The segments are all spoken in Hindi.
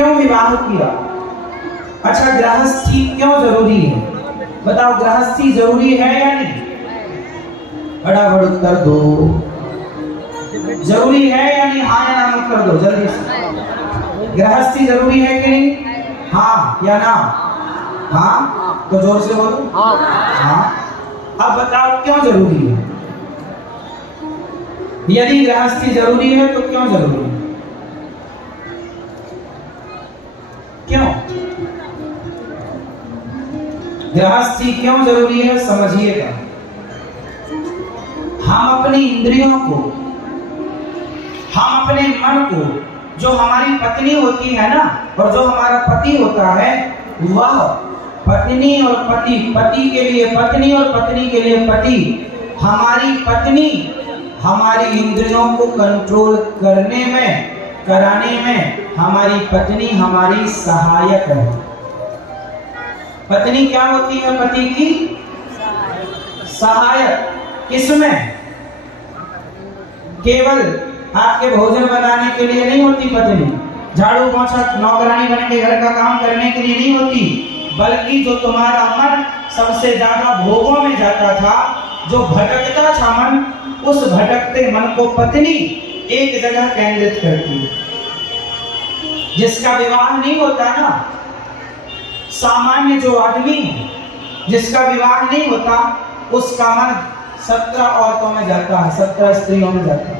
क्यों विवाह किया? अच्छा, गृहस्थी क्यों जरूरी है? बताओ, गृहस्थी जरूरी है या नहीं? फटाफट उत्तर दो। जरूरी है या नहीं? हाँ या ना उत्तर दो जल्दी से। गृहस्थी जरूरी है कि नहीं? हाँ या ना? हाँ तो जोर से बोलो। हाँ। अब बताओ क्यों जरूरी है? यदि गृहस्थी जरूरी है तो क्यों जरूरी है? क्यों गृहस्थी क्यों जरूरी है समझिएगा। हम अपनी इंद्रियों को, हम अपने मन को, जो हमारी पत्नी होती है ना और जो हमारा पति होता है, वह पत्नी और पति, पति के लिए पत्नी और पत्नी के लिए पति, हमारी पत्नी हमारी इंद्रियों को कंट्रोल करने में, कराने में हमारी पत्नी हमारी सहायक है। पत्नी क्या होती है? पति की सहायक। किसमें? केवल आपके भोजन बनाने के लिए नहीं होती पत्नी, झाड़ू पोछा नौकरानी बन के घर का काम करने के लिए नहीं होती, बल्कि जो तुम्हारा मन सबसे ज्यादा भोगों में जाता था, जो भटकता था मन, उस भटकते मन को पत्नी एक जगह केंद्रित करती है। जिसका विवाह नहीं होता ना, सामान्य जो आदमी है जिसका विवाह नहीं होता, उसका मन 17 औरतों में जाता है, 17 स्त्रियों में जाता है।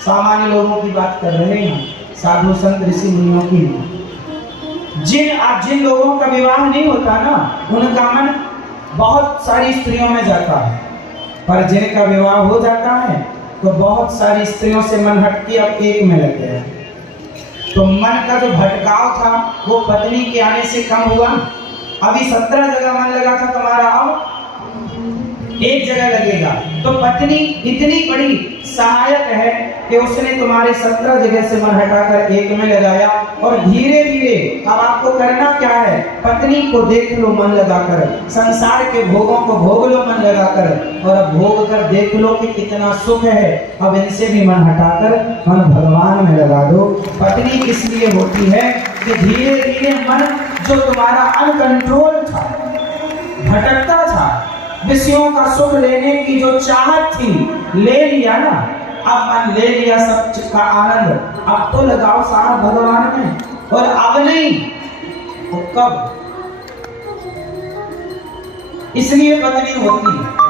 सामान्य लोगों की बात कर रहे हैं, साधु संत ऋषि मुनियों की। जिन लोगों का विवाह नहीं होता ना, उनका मन बहुत सारी स्त्रियों में जाता है, पर जिनका विवाह हो जाता है तो बहुत सारी स्त्रियों से मन हटके अब एक में लग गया। तो मन का जो भटकाव था वो पत्नी के आने से कम हुआ। अभी 17 जगह मन लगा था तुम्हारा, अब एक जगह लगेगा। तो पत्नी इतनी बड़ी सहायक है कि उसने तुम्हारे 17 जगह से मन हटाकर एक में लगाया। और धीरे धीरे अब आपको करना क्या है? पत्नी को देख लो मन लगाकर, संसार के भोगों को भोग लो मन लगाकर, और अब भोग कर देख लो कि कितना सुख है। अब इनसे भी मन हटाकर मन भगवान में लगा दो। पत्नी इसलिए होती है कि धीरे धीरे मन जो तुम्हारा अनकंट्रोल था, भटकता था, विषयों का सुख लेने की जो चाहत थी, ले लिया ना। अब मन ले लिया सब का आनंद, अब तो लगाओ सारा भगवान में, और अब नहीं तो कब? इसलिए पत्नी होती है।